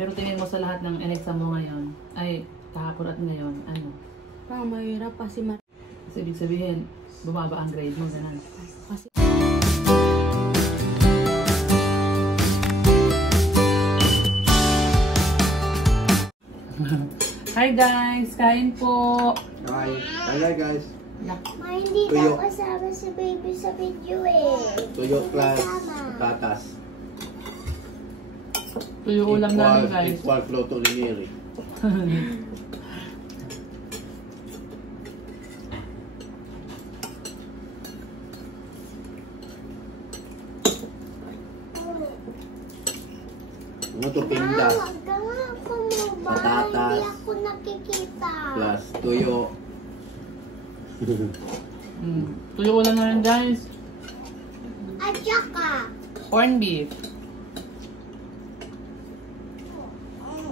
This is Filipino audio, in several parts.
Pero tingin mo sa lahat ng in-exam mo ngayon, ay kahapon at ngayon, ano? Parang mahirap kasi Kasi ibig sabihin, bumaba ang grade mo, ganun. kasi Hi guys! Kain po! Hi! Hi guys! Ma, hindi daw kasama si baby sa video eh. Tuyo plus patas. Tuyo ulam namin guys. Equal floto ni Neri. Ano to pindas? Patatas. Hindi ako nakikita. Plus tuyo. Tuyo ulam namin guys. At saka, Corn beef.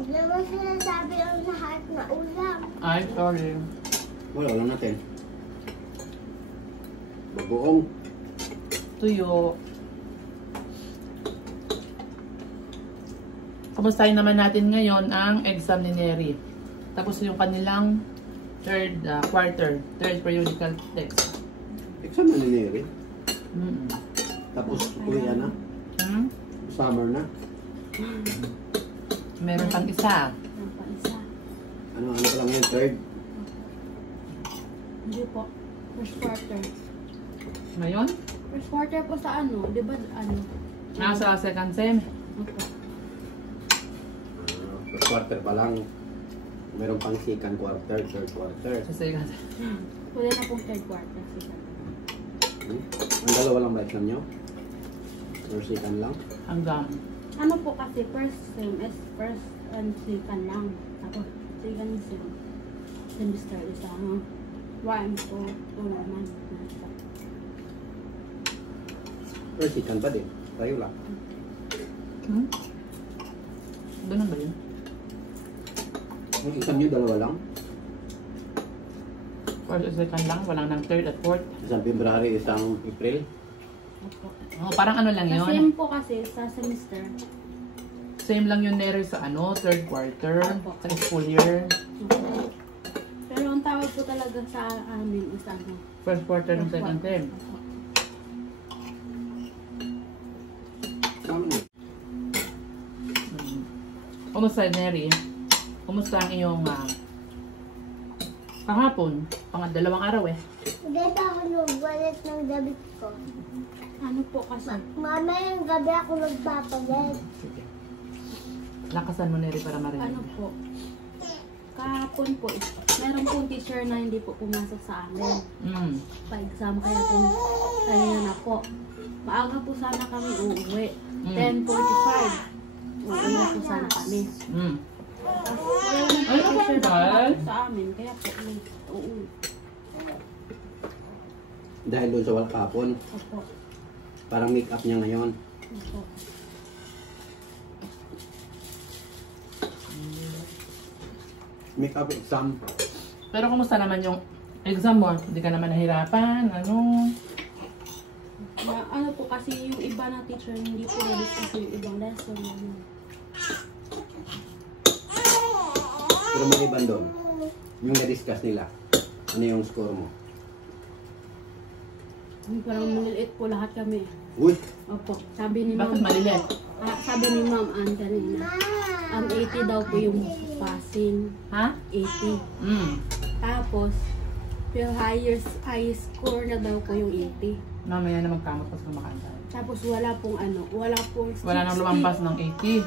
hindi naman sinasabi ang lahat na ulam. Ay, sorry. Wala lang natin. Bagoong. Tuyo. Kamustahin naman natin ngayon ang exam ni Neri. Tapos yung kanilang third periodical text. Exam na ni Neri. Tapos uwi na. Summer na. Meron pang isa. Ano pa lang yan? Third? Hindi po. First quarter. Ngayon? First quarter po sa ano? Di ba ano? Nasa second sem. Opo. First quarter pa lang. Meron pang second quarter, third quarter. Sa second. Wala na pong third quarter. Ang dalawa lang ba exam nyo? Or second lang? Hanggang. Ano po kasi first sem is first and second lang. Tapos second sem semester is ano. 1 po. 2 naman. Or second pa din. Tayo lang. Ganun ba yun? Ang exam nyo dalawa lang? First at second lang. Walang ng third at fourth. Isang February, isang April. Opo. Oh, parang ano lang Sa yun. sem po kasi sa semester. Same lang yun Neri sa ano, third quarter. Opo. Sa school year. Opo. Pero ang tawag po talaga sa amin is ano. First quarter ng second term. Opo. Kumusta Neri? Kumusta ang iyong kahapon? Dalawang araw eh. Hindi pa ako nagbalit ng gabi ko. Ano po kasi? Mamaya yung gabi ako nagpapalit. Sige. Lakasan mo Neri para marinig. Ano po? Kahapon po, meron pong teacher na hindi po pumasok sa amin. Pa-exam kaya po kanina na po. Maaga po sana kami uuwi. 10:45. Uuwi na po sana kami. Wala naman po teacher na pumasok sa amin. Kaya po, uuwi. Dahil doon sa wala kapon, Opo. parang make up niya ngayon. Opo. Make up exam. Pero kumusta naman yung exam mo? Hindi ka naman nahirapan? Ano? Ano po kasi yung iba na teacher hindi po na-discuss yung ibang lesson. Pero maliban doon, yung na-discuss nila, ano yung score mo? Parang maliliit po lahat kami. Uy! Opo, sabi ni ma'am. Bakit maliliit? Sabi ni ma'am kanina. 80 daw po yung passing. Ha? 80. Tapos, yung high score na daw po yung 80. Mamaya na magkamot pas kumakain tayo. Tapos wala pong ano, wala pong 60. Wala nang lumampas ng 80.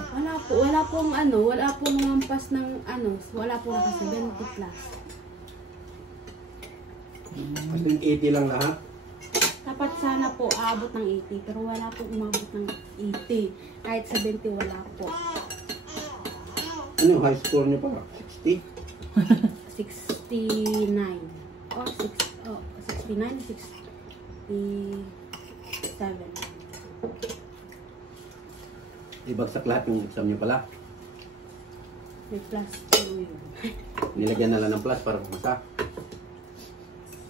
Wala pong lumampas ng ano, wala pong naka 70 plus. As in 80 lang lahat? Dapat sana po aabot ng 80, pero wala pong umabot ng 80. Kahit 70 wala po. Ano yung high score niyo pa? 60? 69. Or 69, 67. Ibagsak lahat yung exam niyo pala. May plus 2 yun. Nilagyan na lang ng plus para bumasa.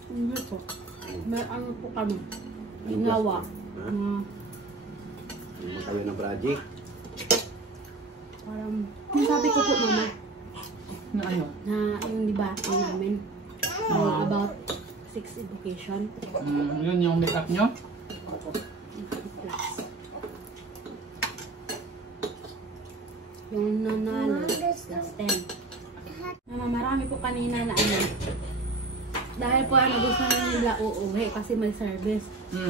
Hindi po. May ano po kami. Anong Ginawa. Ano tayo ng project? Para yung sabi ko po mama, Na ano? na yung debate namin about sex education. Yun yung make-up nyo? Plus. Yung nanalo, plus 10. Mama, marami po kanina na ano. Dahil po gusto na nila uuwi kasi may service.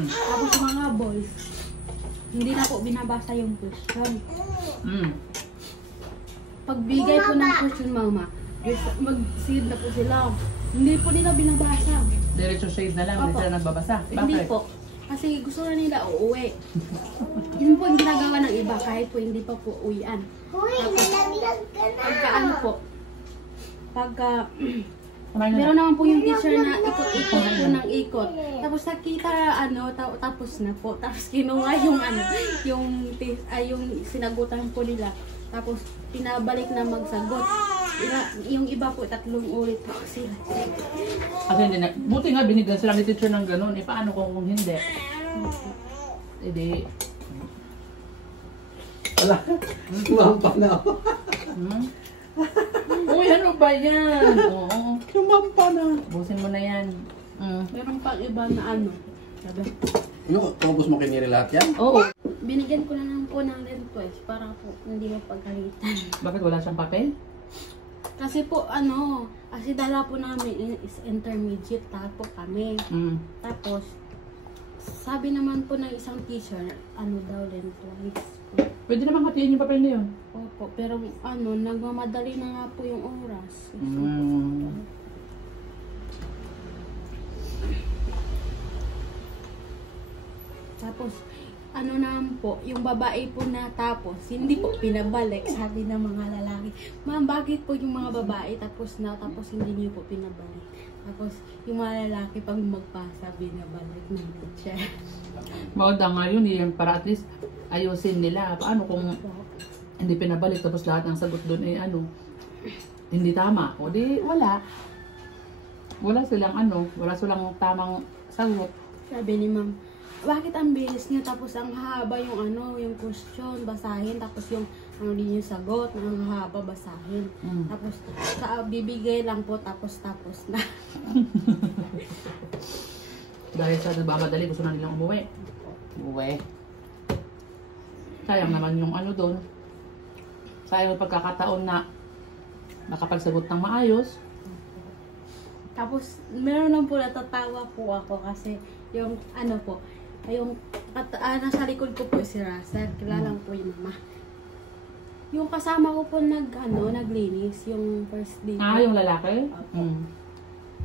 Tapos mga boys, hindi na po binabasa yung question. Pagbigay po ng question, mama, mag-seed na po sila. Hindi po nila binabasa. Diretso shade na lang, hindi sila nagbabasa. Hindi Bakit? po. Kasi gusto na nila uuwi. Yun po yung ginagawa ng iba kahit po hindi pa po uwian. Pagka ano po, pagka meron naman po yung teacher na ikot-ikot po ng ikot. Tapos nakita tapos na po. Tapos kinuha yung yung sinagutan po nila. Tapos pinabalik na magsagot. Yung iba po 3 ulit po sila. Kasi hindi na, buti nga binigyan sila ni teacher ng ganun. Eh paano kung hindi? Hindi. Wala. Sumampa na ako. Uy, ano ba yan? Oo. Sumampa na. Busin mo na yan. Meron pa iba na ano. Sabi. Ano, tapos mo kiniri lahat yan? Oo. Binigyan ko na lang po ng request para po hindi mapagalitan. Bakit wala siyang papel? Kasi po kasi dala po namin is intermediate po kami. Tapos, sabi naman po ng isang teacher, daw twice. Pwede naman hatiin yung papel na yun. Opo, pero nagmamadali na nga po yung oras. Tapos, naman po, yung babae po natapos, hindi po pinabalik, sabi ng mga lalaki. Ma'am, bakit po yung mga babae tapos hindi niyo po pinabalik? Tapos, yung mga lalaki pag magpasa, binabalik naman siya. Maganda nga yun, para at least ayusin nila. Paano kung hindi pinabalik tapos lahat ng sagot doon ay hindi tama? O di, wala. Wala silang tamang sagot. Sabi ni ma'am, bakit ang bilis niyo tapos ang haba yung yung question, basahin, tapos yung din yung sagot, ang haba basahin. Tapos bibigay lang po tapos na. Dahil sa nagmamadali, gusto na nilang umuwi. Sayang naman yung doon. Sayang yung pagkakataon na nakapagsagot ng maayos. Tapos meron lang po natatawa po ako kasi yung nasa likod ko po si Russell, kilala po yung mama. Yung kasama ko po naglinis, yung first day. Yung lalaki?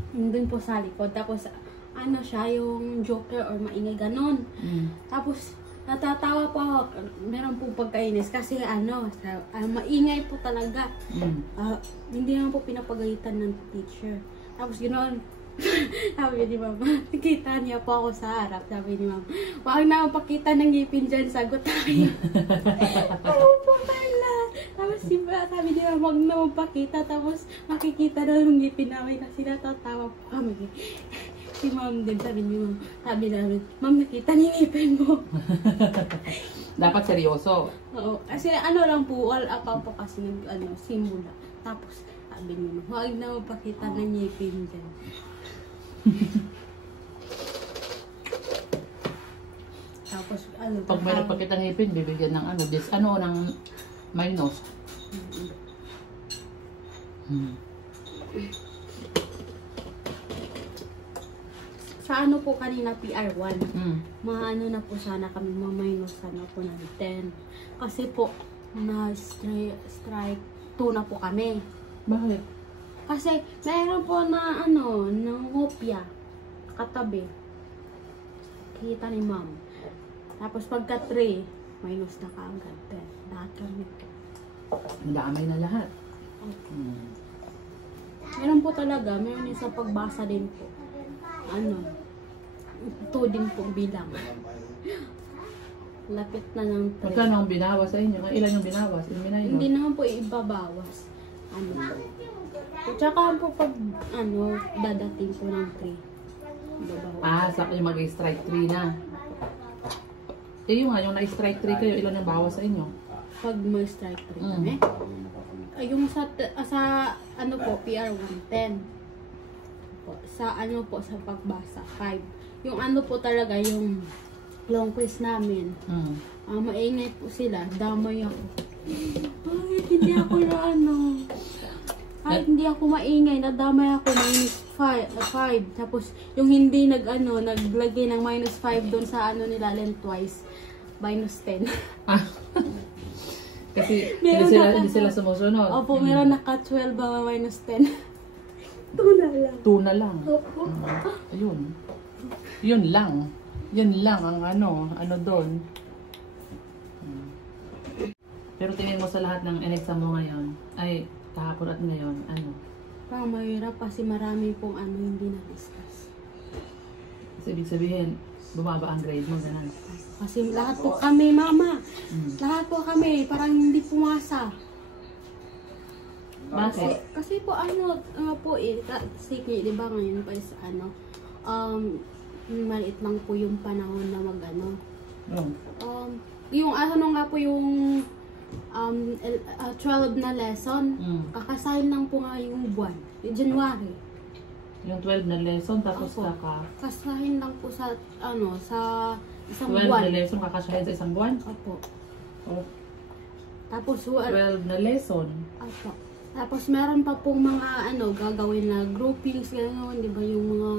Doon po sa likod. Tapos, siya, yung joker or maingay ganon. Tapos, natatawa po ako. Meron po pagkainis kasi maingay po talaga. Hindi naman po pinapagalitan ng teacher. Tapos, ganoon. Sabi ni mama, nakita niya po ako sa harap. Sabi ni mama, wag na pakita ng ngipin dyan, sagot tayo. Oo po pala. Tapos sabi ni mama, wag na pakita. Tapos makikita daw yung ngipin namin kasi natatawa po kami. Si ma'am din, sabi namin, ma'am, nakita niyo ngipin mo. Dapat seryoso. Oo. Kasi lang po, all up po kasi simula. Tapos sabi niyo, wag na pakita ng ngipin dyan. Tapos pag may nagpakita ng ngipin, bibigyan ng ng minus. Sa po kanina PR1, na po sana kami, ma-minus po ng 10. Kasi po na strike 2 na po kami. Bakit? Kasi mayroon po na ngopya katabi. Kita ni ma'am. Tapos pagka 3, minus na kaagad. Lahat kami. Damay na lahat. Meron po talaga, meron din sa pagbasa din po. 2 din po bilang. Lapit na ng 3. Magkano ang binawas sa inyo? Ilan yung binawas? Hindi naman po ibabawas. Tsaka po pag dadating po ng 3. Sa kayo mag-strike 3 na. Yung na-strike 3 kayo, ilan yung bawas sa inyo? pag mag-strike 3 kami. Yung sa ano po, PR 110. Sa ano po, sa pagbasa 5. Yung ano po talaga, yung long quiz namin. Maingay po sila, damay ako. Ay, hindi ako na ano. Ay, hindi ako maingay, nadamay ako, -5. Tapos, yung hindi naglagay ng -5 doon sa ano nila, lengthwise, -10. Kasi hindi sila sumusunod. Opo, meron naka-12 ba -10. 2 na lang. 2 na lang. Opo. Ayun. Yun lang. Yun lang ang ano doon. Pero tingin mo sa lahat ng in-exam mo ngayon, ay kahapon at ngayon, ano? Parang mahirap kasi marami pong hindi na-discuss. Kasi ibig sabihin, bumaba ang grade mo, ganun. Kasi lahat po kami, mama. Lahat po kami, parang hindi pumasa. Bakit? Kasi po sige, di ba ngayon pa is maliit lang po yung panahon na yung nga po yung 12 na lesson, kakasahin lang po nga yung buwan, January. Yung 12 na lesson, tapos kasahin lang po sa isang 12 buwan. 12 na lesson, kakasahin sa isang buwan? Opo. Oh. Tapos 12 na lesson? Opo. Tapos meron pa pong mga gagawin na groupings, gano'n, di ba yung mga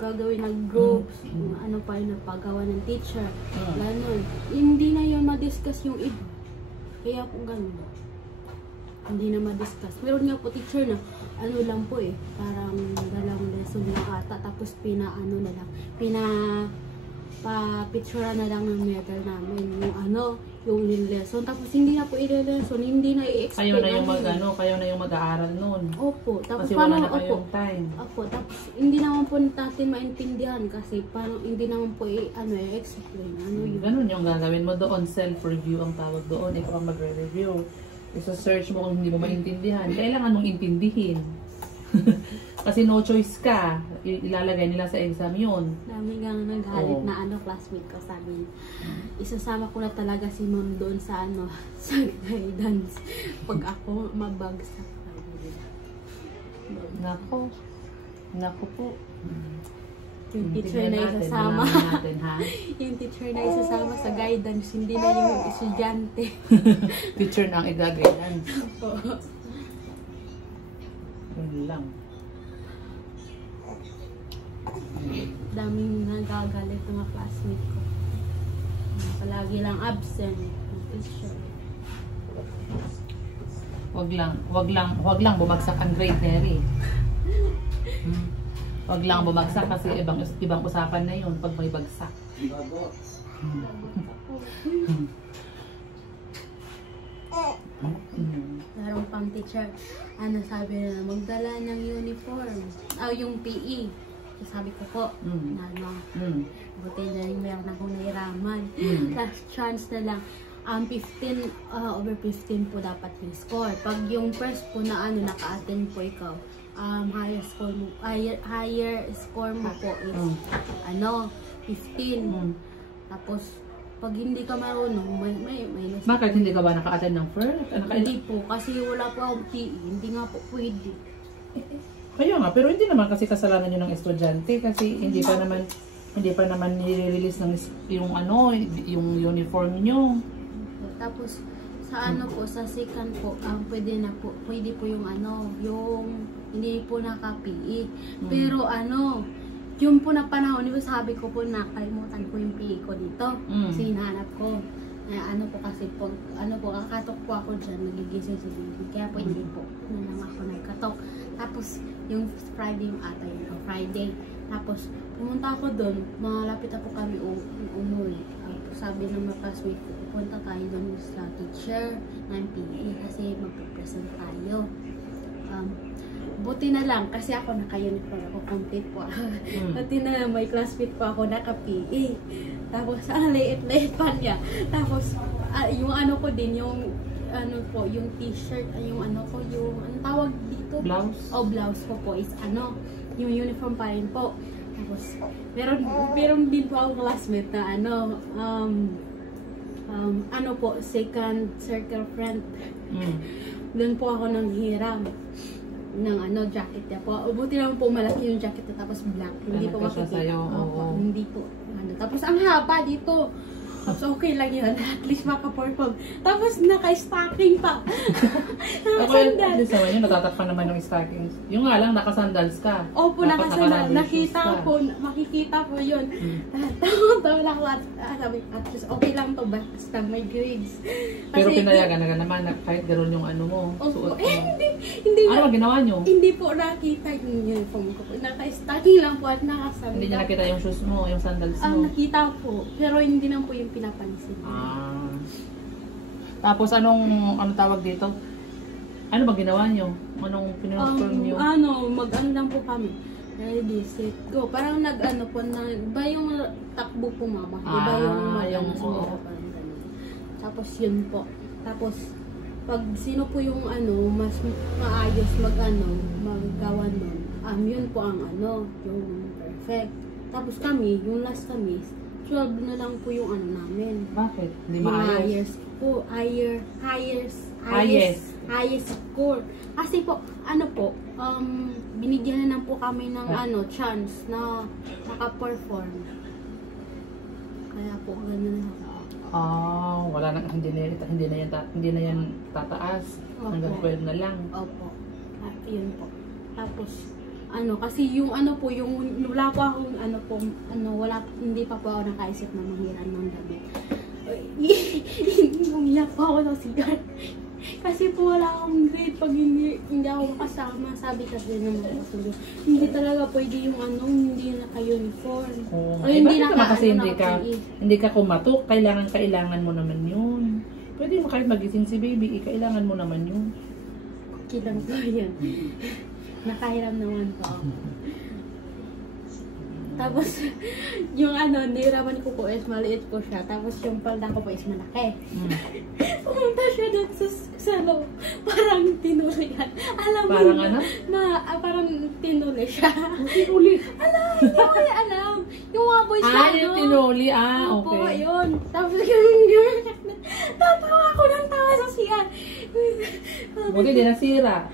gagawin na groups, ano pa yung napagawa ng teacher, gano'n. Hindi na yun ma-discuss yung iba. Kaya po gano'n. Hindi na ma-discuss. Meron nga po teacher na, lang po parang dalawang lesson lang ata, tapos pa-picture na lang ng medal namin, yung lesson. Tapos hindi na po i-lesson, hindi na i-explain. Kayo na yung mag-aaral nun. Opo. Tapos kasi wala na kayong time. Opo. Tapos hindi naman po natin maintindihan kasi parang hindi naman po i-explain. Ganun yung gagawin mo doon, self-review ang tawag doon. Ikaw ang magre-review. Isa-search mo kung hindi mo maintindihan. Kailangan mong intindihin. Kasi no choice ka. Ilalagay nila sa exam yun. Dami nga naghalit na classmate ko, sabi isasama ko na talaga si ma'am doon sa sa guidance pag ako mabagsak. Nako po. Yung teacher na isasama. Yung teacher na isasama sa guidance, hindi na yung estudyante. Teacher na ang i-guidance. Yun lang. Daming nagagalit ng mga classmate ko. Palagi lang absent. Teacher. Wag lang bumagsak ang grade, Mary. Wag lang bumagsak kasi ibang usapan na yun pag may bagsak. Meron pang teacher, sabi nila, magdala ng uniform. Yung PE. Sabi ko po, buti na yung meron akong nairaman. Last chance na lang. 15 over 15 po dapat yung score. Pag yung first po na naka-attend po ikaw, higher score mo po is 15. Tapos pag hindi ka marunong, may Bakit hindi ka ba naka-attend ng first? Hindi po, kasi wala po akong PE. Hindi nga po pwede. Kaya nga, pero hindi naman kasi kasalanan nyo ng estudyante kasi hindi pa naman nire-release ng yung uniform nyo. Tapos sa sa second po, pwede po yung yung hindi po naka-PE. Pero yung po na panahon, sabi ko po nakalimutan ko yung PE ko dito. Kasi hinahanap ko. Po kasi kakatok po ako dyan, nagigising sa gilid. Kaya po hindi po na lang ako nagkatok. Tapos yung Friday yung Friday. Tapos pumunta ako doon, malapit na po kami umuwi. Sabi ng mga classmate ko, pupunta tayo doon sa teacher ng PE kasi magpe-present tayo. Buti na lang kasi ako naka-uniform ako, complete po. Buti na lang may classmate po ako naka-PE. Tapos liit-liit pa niya. Tapos yung ko din, yung yung t-shirt, yung yung tawag dito? Blouse? Blouse ko po is yung uniform pa rin po. Tapos meron din po akong classmate na ano po, second circle friend. Mm. Doon po ako nang hiram ng jacket niya po. Buti naman po malaki yung jacket niya, tapos black. Hindi po Nagkasya makikita. sa'yo, Opo, oo. hindi po. Tapos ang haba dito. Tapos okay lang yun. At least makaperform. Tapos naka-stocking pa. Ako yun, at least naman yun, natatakpan naman yung stockings. Yung nga lang, nakasandals ka. Opo, Dapat nakasandal. naka-rubber shoes Nakita ka. po, makikita po yun. Tawa lang ako at sabi, at least okay lang to, basta may grades. Pero pinayagan na ka naman, kahit gano'n yung ano mo, Opo, suot mo. hindi Ano na, ba ginawa nyo? hindi po nakita yung uniform ko po. Naka-stocking lang po at nakasandal. Hindi niya nakita yung shoes mo, yung sandals mo. Nakita po, pero hindi na po yung pinapansin. Tapos anong tawag dito? Ano ba ginawa nyo? Anong pinag-form nyo? Mag-ano lang po kami. Ready, set, go. Parang nag-ano po, ba yung takbo po mama? Iba yung yung sumira, parang ganun. Tapos yun po. Tapos, pag sino po yung mas maayos maggawa nun, yun po ang yung perfect. Tapos kami, yung last kami, 12 na lang po yung namin. Bakit? Hindi Yung maayos? highest score. Kasi po, binigyan na po kami ng chance na maka-perform. Kaya po, ganun na. Wala nang hindi na yan tataas. Hanggang 12 na lang. Opo. Yun po. Tapos, kasi yung wala pa akong hindi pa po ako nakaisip na manghiran ng damit. Umiyak pa ako ng sigar. Kasi po wala akong grade pag hindi ako makasama. Sabi kasi ng mga kasulong, hindi talaga pwede yung hindi naka-uniform. Hindi kasi hindi ka kumatok, kailangan mo naman yun. Pwede mo kahit magising si baby, kailangan mo naman yun. Kilang ko yun. Nakahiram naman po ako. Tapos, yung nahiraman ko po is maliit po siya. Tapos yung palda ko po is malaki. Pumunta siya doon sa loob. Parang tinuli yan. Alam mo, parang tinuli siya. Tinuli? Hindi ko kaya alam. Yung mga boys na yung tinuli. Okay. Opo, yun. Tapos yung tatawa ako ng tawa sa CR. Buti din nasira.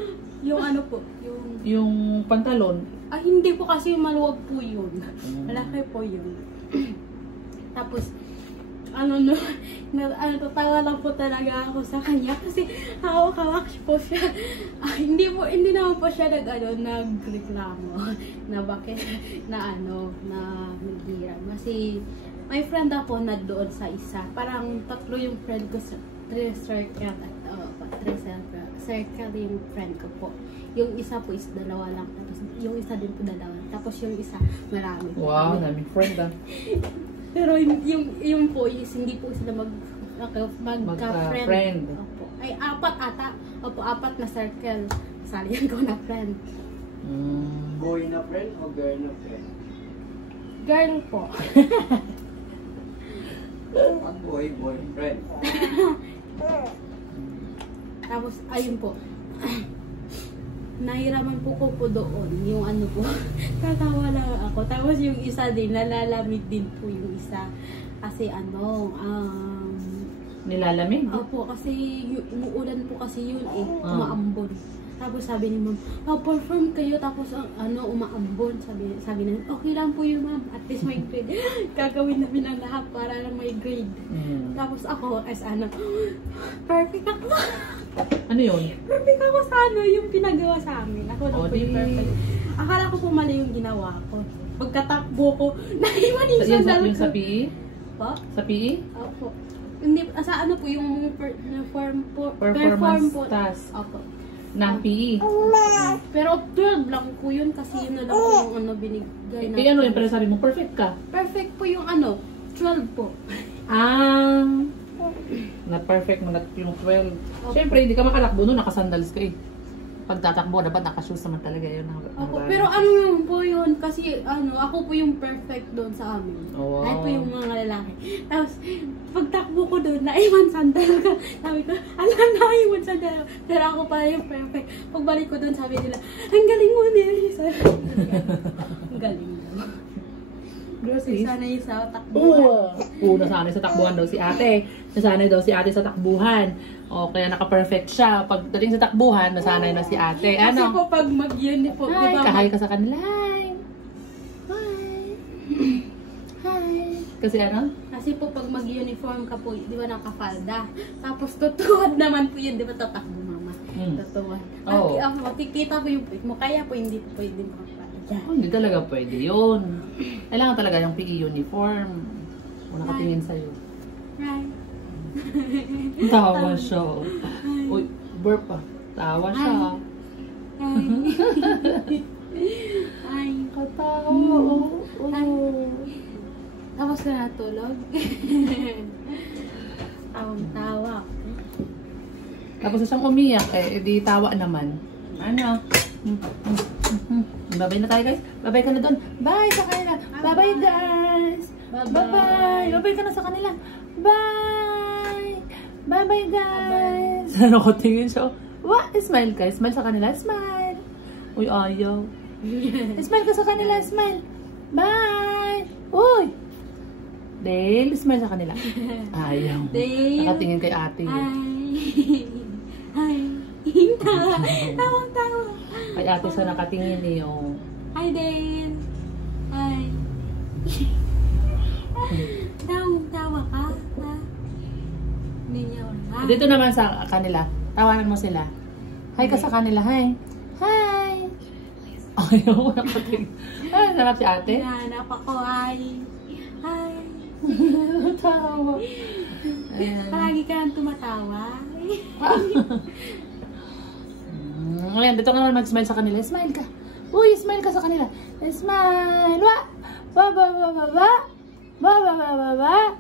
Yung po, yung pantalon. Hindi po kasi maluwag po yun. Malaki po yun. Tapos, tatawa lang po talaga ako sa kanya kasi hawak po siya. Hindi naman po siya nagreklamo na bakit na naghiram. Kasi may friend ako na doon sa isa. Parang tatlo yung friend ko sa circle yung friend ko po. Yung isa po is dalawa lang. Tapos yung isa din po dalawa. Tapos yung isa marami. Wow, daming friend Pero yung po is hindi po sila magka-friend. Opo. Ay, apat ata. Opo, apat na circle. Salihan ko na friend. Boy na friend o girl na friend? Girl po. Ang boyfriend. Tapos, ayun po. Nahiraman po ko doon. Yung po. Tatawa lang ako. Tapos yung isa din, nalalamig din po yung isa. Kasi nilalamig? Opo, kasi umuulan po kasi yun umaambon. Tapos sabi ni ma'am, perform kayo tapos umaambon. Sabi na, okay lang po yun ma'am. At least may grade. Gagawin namin ang lahat para lang may grade. Tapos ako, perfect ako. Ano yun? Perfect ako sa yung pinagawa sa amin. Ako na po yung perfect. Akala ko po mali yung ginawa ko. Pagkatakbo ko, naiwan yung sandal ko. Yung sa PE? Po? Sa PE? Opo. Hindi, sa po yung performance task. Opo. Ng PE. Pero 12 lang po yun kasi yun na lang po yung binigay na. Ano yung pala sabi mo? Perfect ka? Perfect po yung 12 po. Na-perfect mo na yung 12. Okay. Siyempre, hindi ka makalakbo nun, nakasandals ka eh. Pag tatakbo, dapat nakashoes naman talaga yun. Pero po yun, kasi ako po yung perfect doon sa amin. Oh, wow. Kahit po yung mga lalaki. Tapos, pagtakbo ko doon, naiwan sandal ko. Sabi ko, naiwan sandal. Pero ako pa yung perfect. Pagbalik ko doon, sabi nila, ang galing mo, Nelly. Ang galing mo. Gratis. Sanay sa takbuhan. Nasanay sa takbuhan daw si ate. Nasanay daw si ate sa takbuhan. O, kaya naka-perfect siya. Pagdating sa takbuhan, nasanay na si ate. Kasi Ano? po pag mag-uniform, Hi, di ba? kahay ka sa kanila. Hi. Hi. Hi. Kasi ano? Kasi po pag mag-uniform ka po, di ba nakafalda? Tapos tutuwad naman po yun, di ba tatakbo mama? Tutuwad. Oo. Makikita po yung puwit mo, kaya po hindi po pwede makafalda. Hindi talaga pwede yun. Kailangan talaga yung PE uniform. Kung nakatingin sa'yo. Right. Tawa siya. Uy, burp pa. Tawa siya. Ay. Katawa. Tapos ka natulog? Tawang-tawa. Tapos isang umiyak di tawa naman. Ano? Babay na tayo guys. Babay ka na doon. Bye sa kanila. Bye guys. Bye. Babay ka na sa kanila. Bye. Bye guys. Ano ko tingin siya? What? Smile ka. Smile sa kanila. Smile. Uy, ayaw. Smile ka sa kanila. Smile. Bye. Uy. Dale, smile sa kanila. Ayaw. Dale. Nakatingin kay ate. Hi. Tawang-tawa. Kay ate sa nakatingin eh. Oh. Hi, Dale. Hi. Tawang-tawa ka? Ha? Hindi niya wala. Dito naman sa kanila. Tawanan mo sila. Hi ka sa kanila. Hi. Hi. Ayaw, nakatingin. Ay, nanap si ate. Hinahanap ako. Hi. Hi. Tawa. Ayan. Palagi ka nang tumatawa. Ayan, dito ka naman mag-smile sa kanila. Smile ka. Uy, smile ka sa kanila. Smile. Wa. Ba ba ba ba ba. Ba ba ba ba ba.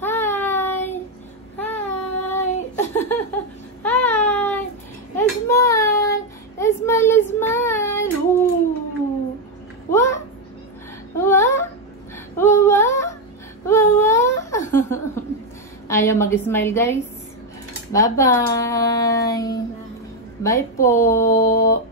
Hi. Hi. Hi. Smile. Smile, smile. Ooh. Wa. Wa. Wa wa. Wa wa. Ayaw mag-smile, guys. Bye-bye. Bye po.